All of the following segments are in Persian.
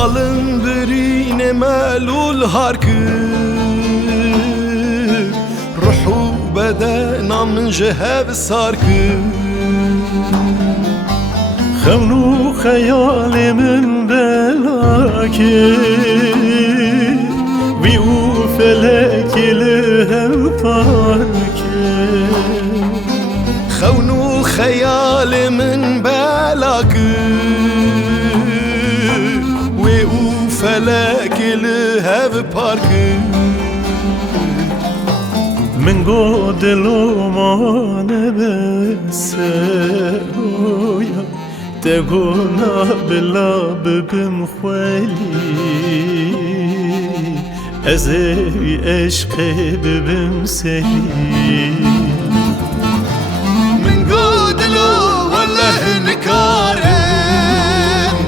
ظالم برين مالول هاركر روحو بدنا من جهاب ساركر خونو خيال من بلاكي ويو فلك لهم باركي خونو خيال من بلاك ويو فلك لهف بارك من قدلو ما نبسه تقولنا بلا بمخوالي أزاوي عشقي بمسالي من قدلو والله نكارم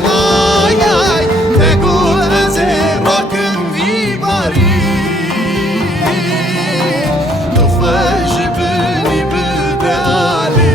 واي تقول أزاي راكم في باري تفاجبني بالبالي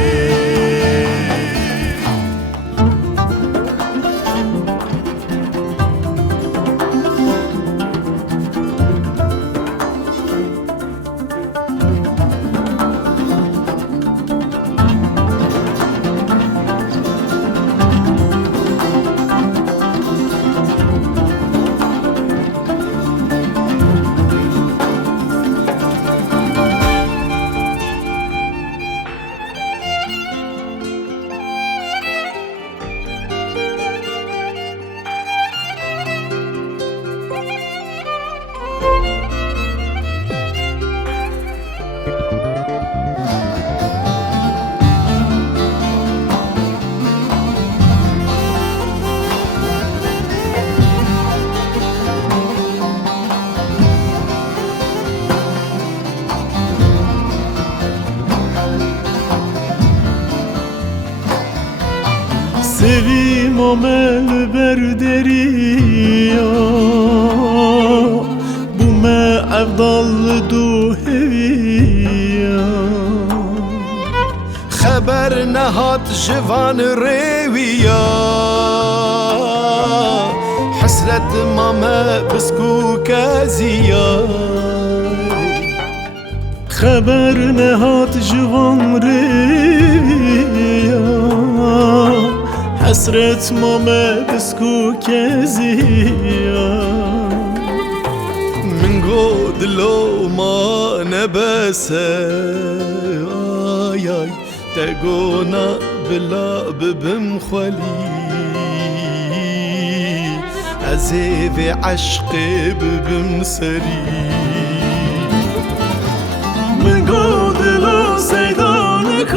سویم آمل بردریا بومه افضل دو هویا خبر نهات جوان رویا حسرت ماما بسكو كازيا خبر نهات جوان رویا حسرت ماما بسكو كازيا من قود لو ما نبسه آي تقونا بلا بمخولي عزيز عشقي بمسري من قود لو سيدانك